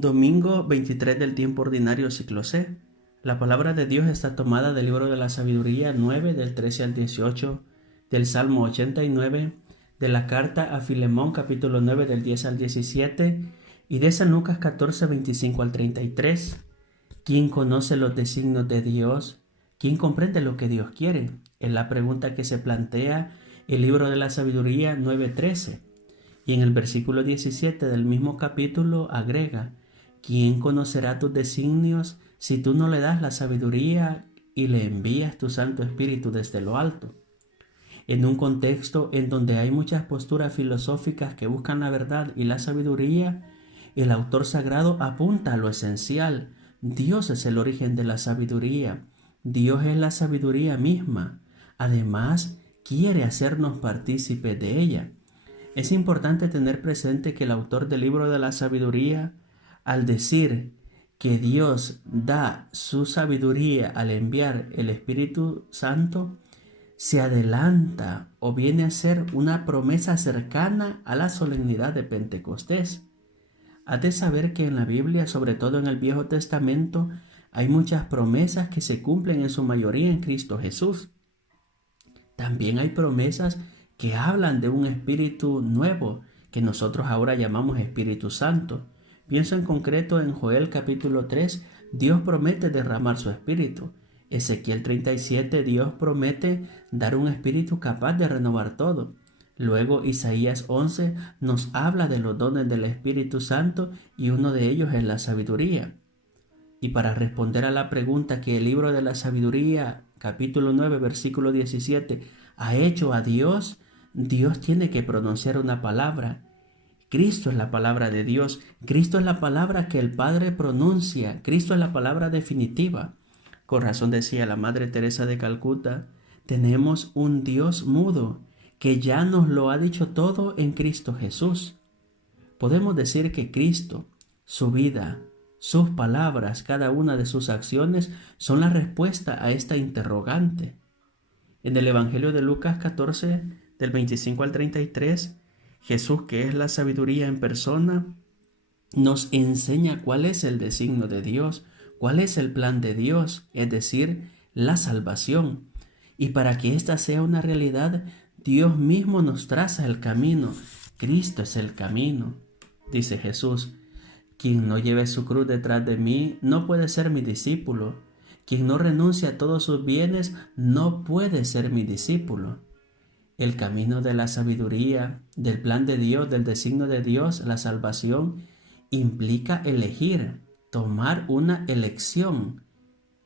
Domingo 23 del tiempo ordinario ciclo C. La palabra de Dios está tomada del libro de la sabiduría 9 del 13 al 18, del Salmo 89, de la carta a Filemón capítulo 9 del 10 al 17 y de San Lucas 14, 25 al 33. ¿Quién conoce los designios de Dios? ¿Quién comprende lo que Dios quiere? Es la pregunta que se plantea el libro de la sabiduría 9:13. Y en el versículo 17 del mismo capítulo agrega: ¿quién conocerá tus designios si tú no le das la sabiduría y le envías tu Santo Espíritu desde lo alto? En un contexto en donde hay muchas posturas filosóficas que buscan la verdad y la sabiduría, el autor sagrado apunta a lo esencial. Dios es el origen de la sabiduría. Dios es la sabiduría misma. Además, quiere hacernos partícipes de ella. Es importante tener presente que el autor del libro de la sabiduría, al decir que Dios da su sabiduría al enviar el Espíritu Santo, se adelanta o viene a ser una promesa cercana a la solemnidad de Pentecostés. Has de saber que en la Biblia, sobre todo en el Viejo Testamento, hay muchas promesas que se cumplen en su mayoría en Cristo Jesús. También hay promesas que hablan de un espíritu nuevo que nosotros ahora llamamos Espíritu Santo. Pienso en concreto en Joel capítulo 3, Dios promete derramar su espíritu. Ezequiel 37, Dios promete dar un espíritu capaz de renovar todo. Luego Isaías 11 nos habla de los dones del Espíritu Santo y uno de ellos es la sabiduría. Y para responder a la pregunta que el libro de la sabiduría, capítulo 9, versículo 17, ha hecho a Dios, Dios tiene que pronunciar una palabra. Cristo es la palabra de Dios. Cristo es la palabra que el Padre pronuncia. Cristo es la palabra definitiva. Con razón decía la Madre Teresa de Calcuta, tenemos un Dios mudo que ya nos lo ha dicho todo en Cristo Jesús. Podemos decir que Cristo, su vida, sus palabras, cada una de sus acciones son la respuesta a esta interrogante. En el Evangelio de Lucas 14, del 25 al 33, Jesús, que es la sabiduría en persona, nos enseña cuál es el designio de Dios, cuál es el plan de Dios, es decir, la salvación. Y para que ésta sea una realidad, Dios mismo nos traza el camino. Cristo es el camino. Dice Jesús: quien no lleve su cruz detrás de mí no puede ser mi discípulo. Quien no renuncia a todos sus bienes no puede ser mi discípulo. El camino de la sabiduría, del plan de Dios, del designio de Dios, la salvación, implica elegir, tomar una elección.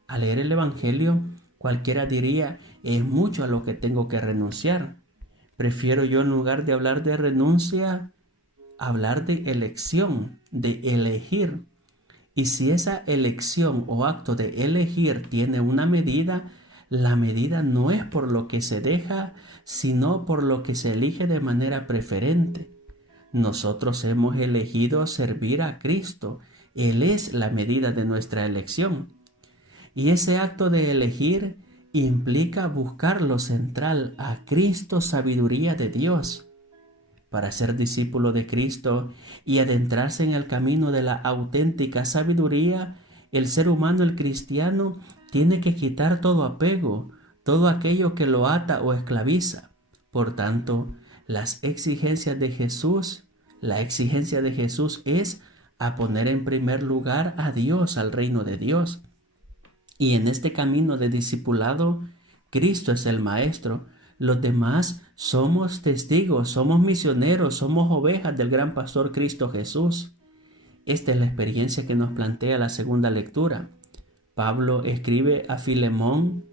Al leer el Evangelio, cualquiera diría: es mucho a lo que tengo que renunciar. Prefiero yo, en lugar de hablar de renuncia, hablar de elección, de elegir. Y si esa elección o acto de elegir tiene una medida, la medida no es por lo que se deja, sino por lo que se elige de manera preferente. Nosotros hemos elegido servir a Cristo. Él es la medida de nuestra elección. Y ese acto de elegir implica buscar lo central, a Cristo, sabiduría de Dios. Para ser discípulo de Cristo y adentrarse en el camino de la auténtica sabiduría, el ser humano, el cristiano, tiene que quitar todo apego, todo aquello que lo ata o esclaviza. Por tanto, la exigencia de Jesús es a poner en primer lugar a Dios, al reino de Dios. Y en este camino de discipulado, Cristo es el maestro. Los demás somos testigos, somos misioneros, somos ovejas del gran pastor Cristo Jesús. Esta es la experiencia que nos plantea la segunda lectura. Pablo escribe a Filemón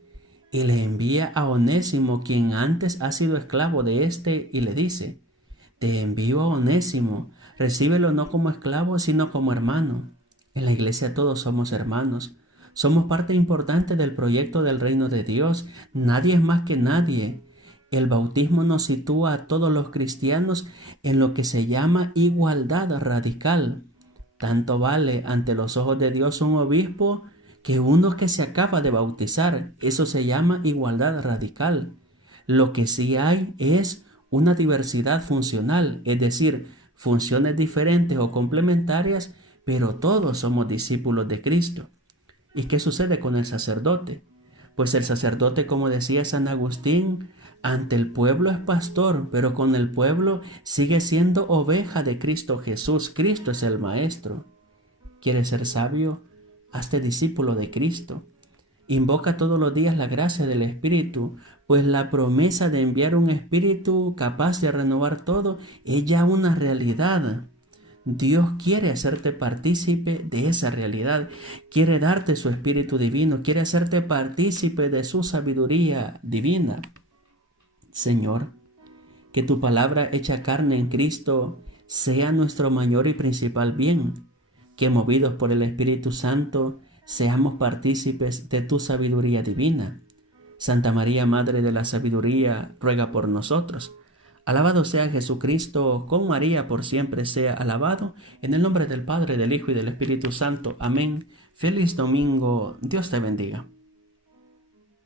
y le envía a Onésimo, quien antes ha sido esclavo de éste, y le dice: te envío a Onésimo, recíbelo no como esclavo, sino como hermano. En la iglesia todos somos hermanos. Somos parte importante del proyecto del reino de Dios. Nadie es más que nadie. El bautismo nos sitúa a todos los cristianos en lo que se llama igualdad radical. Tanto vale ante los ojos de Dios un obispo que uno que se acaba de bautizar. Eso se llama igualdad radical. Lo que sí hay es una diversidad funcional, es decir, funciones diferentes o complementarias, pero todos somos discípulos de Cristo. ¿Y qué sucede con el sacerdote? Pues el sacerdote, como decía San Agustín, ante el pueblo es pastor, pero con el pueblo sigue siendo oveja de Cristo Jesús. Cristo es el Maestro. ¿Quieres ser sabio? Hazte discípulo de Cristo. Invoca todos los días la gracia del Espíritu, pues la promesa de enviar un Espíritu capaz de renovar todo es ya una realidad. Dios quiere hacerte partícipe de esa realidad, quiere darte su Espíritu Divino, quiere hacerte partícipe de su sabiduría divina. Señor, que tu palabra hecha carne en Cristo sea nuestro mayor y principal bien, que movidos por el Espíritu Santo seamos partícipes de tu sabiduría divina. Santa María, Madre de la Sabiduría, ruega por nosotros. Alabado sea Jesucristo, con María por siempre sea alabado, en el nombre del Padre, del Hijo y del Espíritu Santo. Amén. Feliz domingo, Dios te bendiga.